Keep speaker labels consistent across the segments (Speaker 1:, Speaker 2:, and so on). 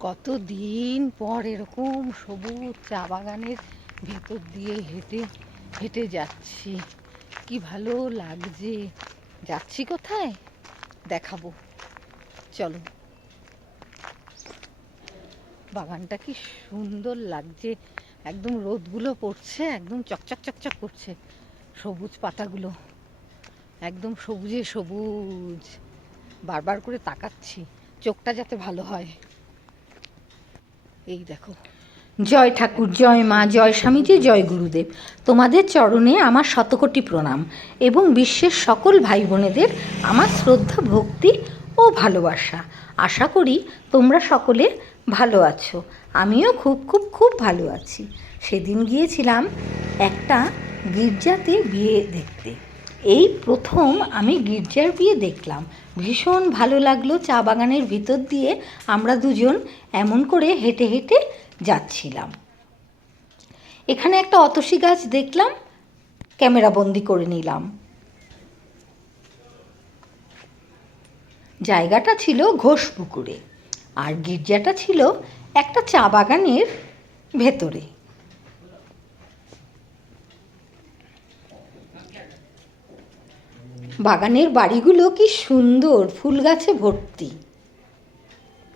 Speaker 1: কত দিন পর এরকম সবুজ চা বাগানের ভেতর দিয়ে হেঁটে হেঁটে যাচ্ছি। কি ভালো লাগছে। যাচ্ছি কোথায়? দেখাবো। চলো। বাগানটা কি সুন্দর লাগছে। একদম রোদগুলো পড়ছে, একদম চকচক চকচক করছে সবুজ পাতাগুলো। একদম সবুজে সবুজ। বারবার করে তাকাচ্ছি। চোখটা যাতে ভালো হয়। এই দেখো। জয় ঠাকুর, জয় মা, জয় স্বামীজি, জয় গুরুদেব। তোমাদের চরণে আমার শতকোটি প্রণাম এবং বিশ্বের সকল ভাই বোনেদের আমার শ্রদ্ধা, ভক্তি ও ভালোবাসা। আশা করি তোমরা সকলে ভালো আছো। আমিও খুব খুব খুব ভালো আছি। সেদিন গিয়েছিলাম একটা গির্জাতে বিয়ে দেখতে। এই প্রথম আমি গির্জার বিয়ে দেখলাম। ভীষণ ভালো লাগল চা বাগানের ভিতর দিয়ে আমরা দুজন এমন করে হেঁটে হেঁটে যাচ্ছিলাম। এখানে একটা অতসী গাছ দেখলাম, ক্যামেরা বন্দি করে নিলাম। জায়গাটা ছিল ঘোষপুকুরে আর গির্জাটা ছিল একটা চা বাগানের ভেতরে। বাগানের বাড়িগুলো কি সুন্দর ফুল গাছে ভর্তি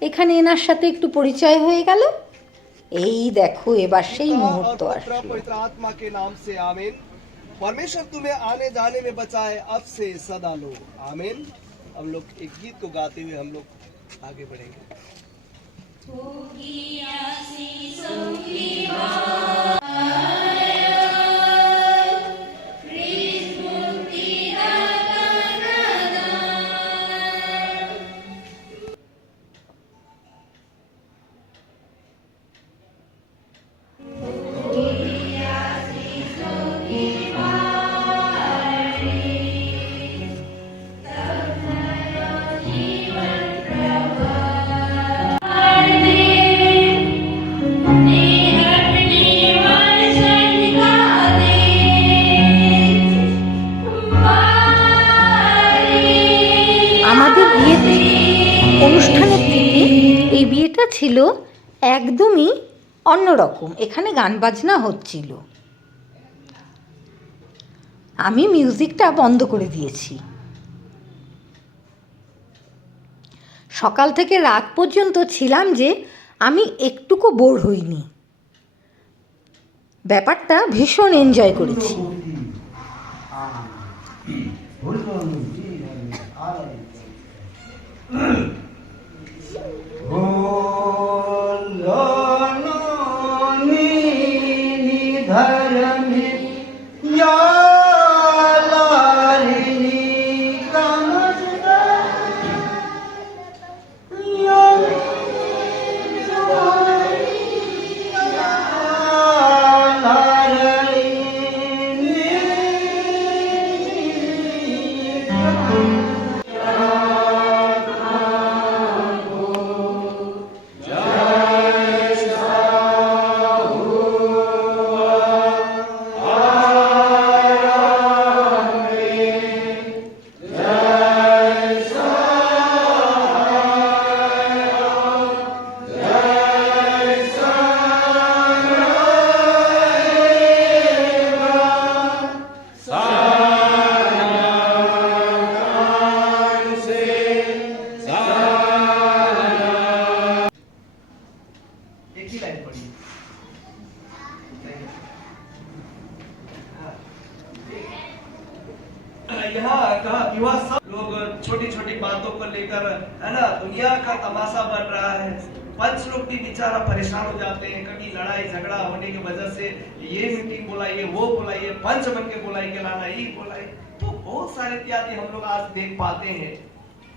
Speaker 1: এখানে এনার সাথে একটু পরিচয় হয়ে গেল এই দেখো এবার সেই মুহূর্ত
Speaker 2: और पुत्र
Speaker 1: আসলো
Speaker 2: पवित्र आत्मा के नाम से आमीन परमेश्वर तुम्हें आने जाने में बचाए अब से सदा लो आमीन हम लोग एक गीत को गाते हुए हम लोग आगे बढ़ेंगे
Speaker 1: আমাদের অনুষ্ঠানের থেকে এই বিয়েটা ছিল একদমই অন্যরকম। এখানে গান বাজনা হচ্ছিল। আমি মিউজিকটা বন্ধ করে দিয়েছি। সকাল থেকে রাত পর্যন্ত ছিলাম যে আমি একটুকু বোর হইনি। ব্যাপারটা ভীষণ এনজয় করেছি।
Speaker 2: होने की वजह से ये मीटिंग बुलाइए वो बुलाइए पंच बन के बुलाई के लाना ये बुलाई तो बहुत सारे इत्यादि हम लोग आज देख पाते हैं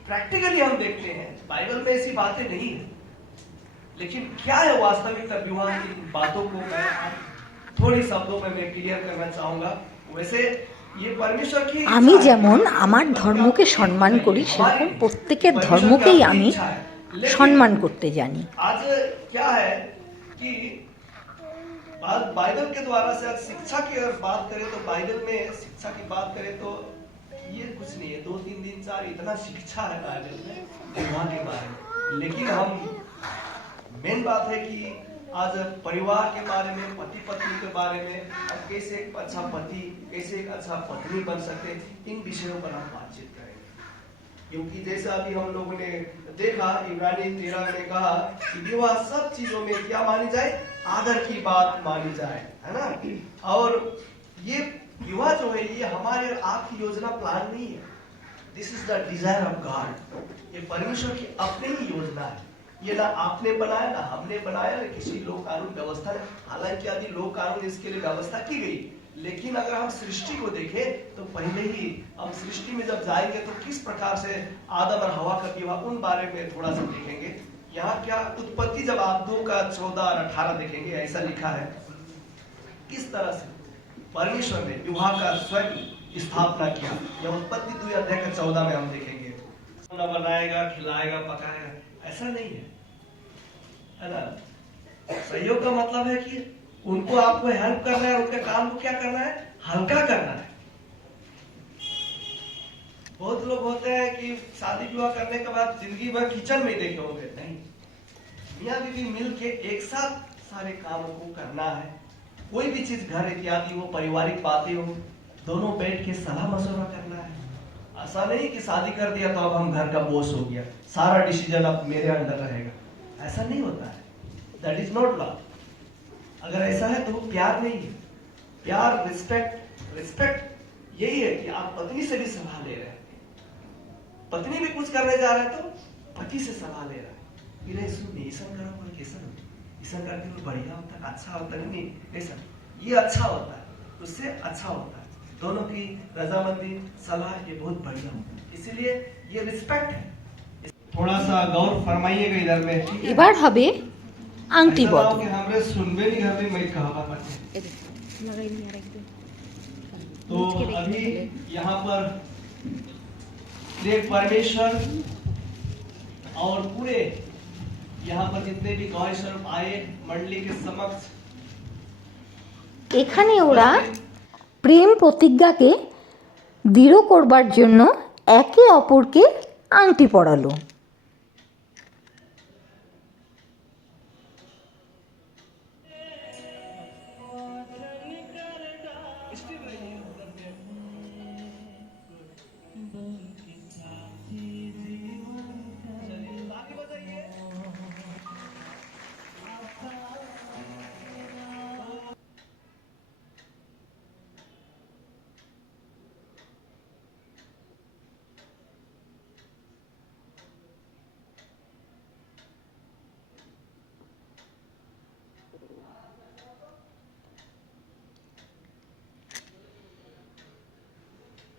Speaker 2: प्रैक्टिकली हम देखते हैं बाइबल में ऐसी बातें नहीं है लेकिन क्या है वास्तविकता विवाह की बातों को मैं आज थोड़ी शब्दों में मैं क्लियर करना चाहूंगा वैसे ये परमेश्वर की इच्छा
Speaker 1: আমি
Speaker 2: है।
Speaker 1: যেমন আমার ধর্মকে সম্মান করি সেরকম প্রত্যেকের ধর্মকেই আমি সম্মান করতে জানি
Speaker 2: आज क्या है कि बात बाइबल के द्वारा से शिक्षा की अगर बात करें तो बाइबल में शिक्षा की बात करें तो ये कुछ नहीं है। दो, तीन दिन चार, इतना शिक्षा है बाइबल में विवाह के बारे में। लेकिन हम, मेन बात है कि आज परिवार के बारे में पति पत्नी के बारे में और कैसे एक अच्छा पति, कैसे एक अच्छा पत्नी बन सकते इन विषयों पर हम बातचीत करेंगे। क्योंकि जैसा अभी हम लोगों ने देखा, इब्रानी तेरह ने कहा कि विवाह सब चीज़ों में क्या मानी जाए? आदर की बात मानी जाए, है ना? और ये विवाह जो है, ये हमारे आपकी योजना प्लान नहीं है। This is the desire of God ये परमेश्वर की अपनी ही योजना है। ये ना आपने बनाया, ना हमने बनाया, ना किसी लोक कानून व्यवस्था ने। हालाँकि आदि लोक कानून इसके लिए व्यवस्था की गई। लेकिन अगर हम सृष्टि को देखें तो पहले ही हम सृष्टि में जब जाएँगे तो किस प्रकार से आदम और हवा का विवाह उन बारे में थोड़ा सा देखेंगे। यहाँ क्या उत्पत्ति जब आप दो का चौदह और अठारह देखेंगे, ऐसा लिखा है। किस तरह से? परमेश्वर ने विवाह का स्वयं स्थापना किया। यह उत्पत्ति दो अध्याय का चौदह में हम देखेंगे। बनाएगा, खिलाएगा, पकाएगा। ऐसा नहीं है। है ना? सहयोग का मतलब है कि उनको आपको हेल्प करना है, उनके काम को क्या करना है? हल्का करना है। बहुत लोग होते हैं कि शादी विवाह करने के बाद ज़िंदगी भर किचन में देखे होंगे। नहीं। मियाँ बीवी मिल के एक साथ सारे कामों को करना है। कोई भी चीज़ घर इत्यादि हो, पारिवारिक बातें हो, दोनों बैठ के सलाह मशवरा करना है। ऐसा नहीं कि शादी कर दिया तो अब हम घर का बोस हो गया। सारा डिसीज़न अब मेरे अंडर रहेगा। ऐसा नहीं होता है। दैट इज़ नॉट लव अगर ऐसा है तो वो प्यार नहीं है प्यार रिस्पेक्ट रिस्पेक्ट यही है कि आप पत्नी से भी सलाह ले रहे हैं पत्नी भी कुछ करने जा रहे हैं तो पति से सलाह ले रहा है कि नहीं सुन ऐसा करो कोई कैसा ऐसा करके तो बढ़िया होता है अच्छा होता है नहीं ऐसा ये अच्छा होता है उससे अच्छा होता है दोनों की रजामंदी सलाह ये बहुत बढ़िया होता है इसीलिए ये रिस्पेक्ट है थोड़ा सा गौर फरमाइएगा इधर में ठीक है?
Speaker 1: এবার হবে আংটি
Speaker 2: ऐसा ना हो
Speaker 1: বদল
Speaker 2: कि हमरे सुनबे नहीं घर में मैं कहा करते तो अभी यहाँ पर एक परमेश्वर और पूरे यहाँ पर जितने भी गौर स्वरूप आए मंडली के समक्ष
Speaker 1: এখানে ওরা প্রেম প্রতিজ্ঞাকে দৃঢ় করবার জন্য একে অপরকে আংটি পরালো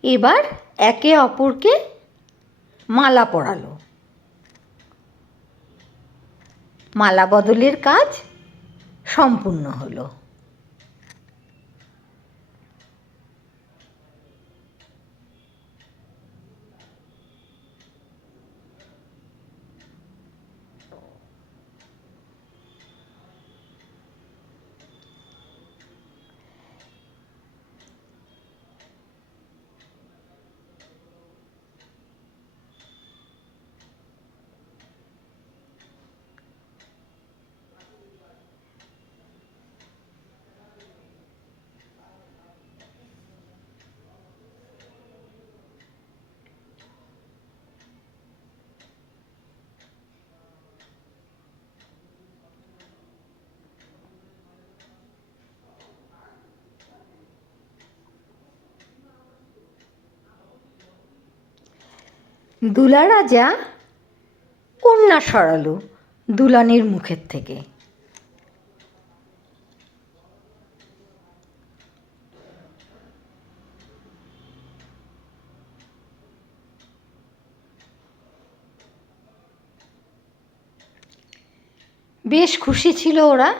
Speaker 1: এবার একে অপরকে মালা পরালো। মালা বদলের কাজ সম্পূর্ণ হলো। দুলা রাজা কন্যা সরালো দুলানের মুখের থেকে। বেশ খুশি ছিল ওরা।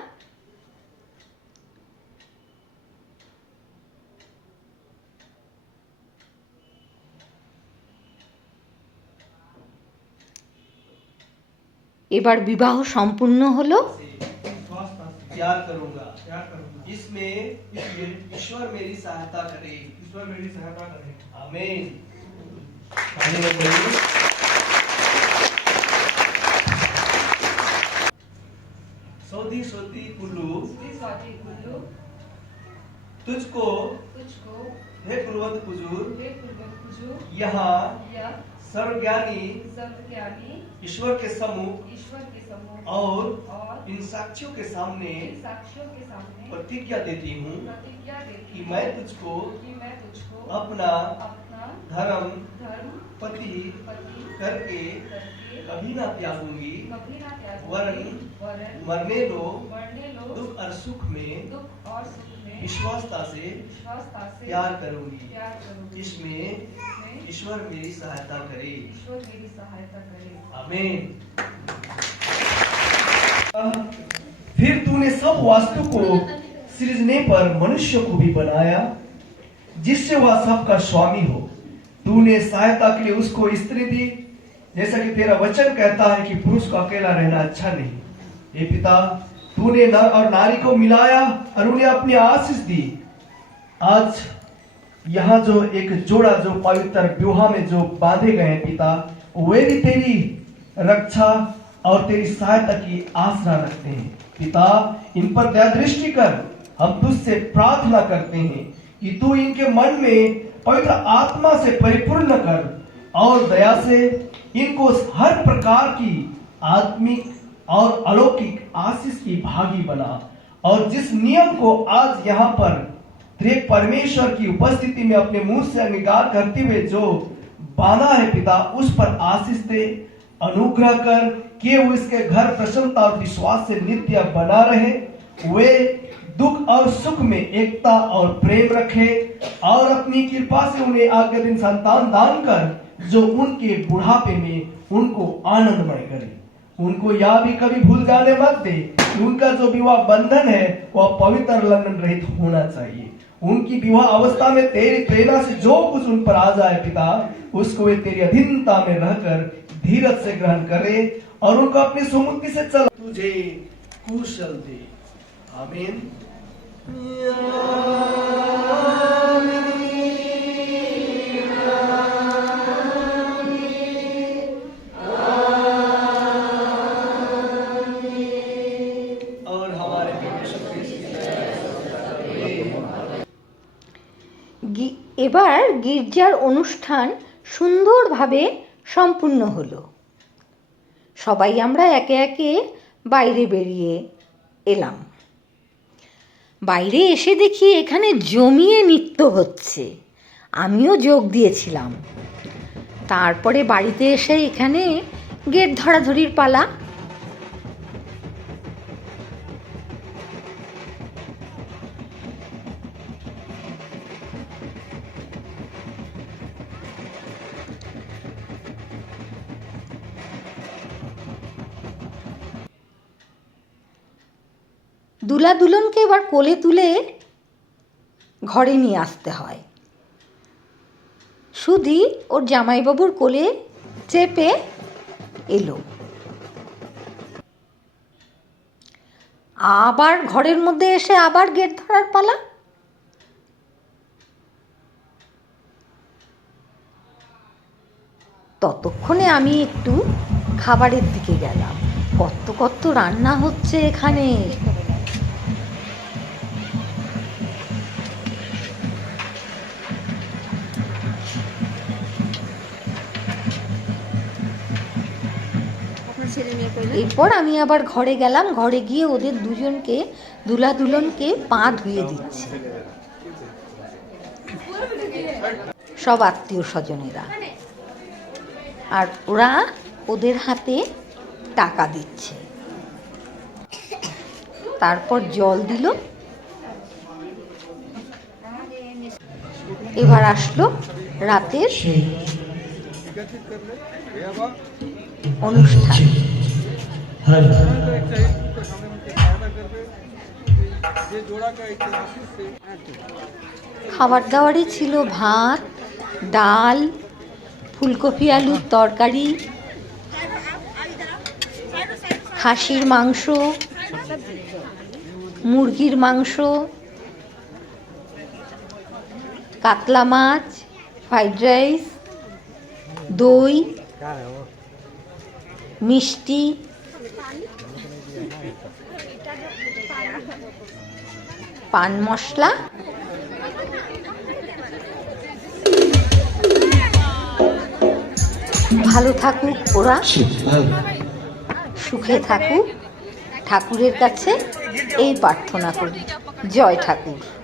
Speaker 1: এবার বিবাহ সম্পূর্ণ হলো?
Speaker 2: সৌদি সৌদি কুলু
Speaker 3: সৌদি কুলু
Speaker 2: तुझको
Speaker 3: तुझको
Speaker 2: हे पूर्वत कुजूर यहाँ सर्वज्ञानी
Speaker 3: सर्वज्ञानी
Speaker 2: ईश्वर के समूह
Speaker 3: ईश्वर के समूह
Speaker 2: और
Speaker 3: और
Speaker 2: इन साक्षियों के सामने
Speaker 3: साक्षियों के सामने
Speaker 2: प्रतिज्ञा देती हूँ
Speaker 3: प्रतिज्ञा देती
Speaker 2: कि मैं तुझको
Speaker 3: कि मैं तुझको
Speaker 2: अपना
Speaker 3: अपना
Speaker 2: धर्म पति करके कभी ना त्यागूँगी। वरन मरने दो दुख और सुख में विश्वासता से प्यार करूँगी।
Speaker 3: प्यार करूँगी।
Speaker 2: इसमें
Speaker 3: इसमें
Speaker 2: ईश्वर मेरी सहायता करे।
Speaker 3: ईश्वर मेरी सहायता करे।
Speaker 2: आमीन। फिर तूने सब वास्तु को सृजने पर मनुष्य को भी बनाया जिससे वह सबका स्वामी हो। तूने सहायता के लिए उसको स्त्री दी, जैसा कि तेरा वचन कहता है कि पुरुष को अकेला रहना अच्छा नहीं। हे पिता, तूने नर और नारी को मिलाया और उन्हें अपनी आशीष दी। आज यहाँ जो एक जोड़ा, जो पवित्र विवाह में जो बांधे गए हैं पिता, वे भी तेरी रक्षा और तेरी सहायता की आसरा रखते हैं। पिता, इन पर दया दृष्टि कर, हम तुझसे प्रार्थना करते हैं कि तू इनके मन में पवित्र आत्मा से परिपूर्ण कर और दया से इनको हर प्रकार की आत्मिक और अलौकिक आशीष की भागी बना। और जिस नियम को आज यहाँ पर परमेश्वर की उपस्थिति में अपने मुँह से अंगीकार करते हुए जो बांधा है पिता, उस पर आशीष दे, अनुग्रह कर कि वो इसके घर प्रसन्नता और विश्वास से नित्य बना रहे। वे दुख और सुख में एकता और प्रेम रखे और अपनी कृपा से उन्हें दिन संतान दान कर, जो उनके बुढ़ापे में उनको आनंदमय करे। उनको यह भी कभी भूल जाने मत दे उनका जो विवाह बंधन है, वह पवित्र लंघन रहित होना चाहिए। उनकी विवाह अवस्था में तेरी प्रेरणा से जो कुछ उन पर आ जाए पिता, उसको वे तेरी अधीनता में रहकर धीरज से ग्रहण करे और उनको अपनी सुमुक्ति से चला तुझे कुशल दे। आमीन।
Speaker 1: এবার গির্জার অনুষ্ঠান সুন্দরভাবে সম্পূর্ণ হলো। সবাই আমরা একে একে বাইরে বেরিয়ে এলাম। বাইরে এসে দেখি এখানে জমিয়ে নৃত্য হচ্ছে। আমিও যোগ দিয়েছিলাম। তারপরে বাড়িতে এসে এখানে গেট ধরাধরির পালা দুলা দুলনকে এবার কোলে তুলে ঘরে নিয়ে আসতে হয়। সুধি ওর জামাইবাবুর কোলে চেপে এলো। আবার ঘরের মধ্যে এসে আবার গেট ধরার পালা। ততক্ষণে আমি একটু খাবারের দিকে গেলাম। কত কত রান্না হচ্ছে এখানে। এরপর আমি আবার ঘরে গেলাম ঘরে গিয়ে ওদের দুজনকে দুলা দুলনকে পা ধুয়ে দিচ্ছে। সব আত্মীয় স্বজনেরা। আর ওরা ওদের হাতে টাকা দিচ্ছে। তারপর জল দিল। এবার আসলো রাতের অনুষ্ঠান। খাবার দাবারে ছিল ভাত ডাল ফুলকপি আলুর তরকারি খাসির মাংস মুরগির মাংস কাতলা মাছ ফ্রাইড রাইস দই পান মশলা। ভালো থাকুক ওরা। সুখে থাকুক। ঠাকুরের কাছে এই প্রার্থনা করি। জয় ঠাকুর।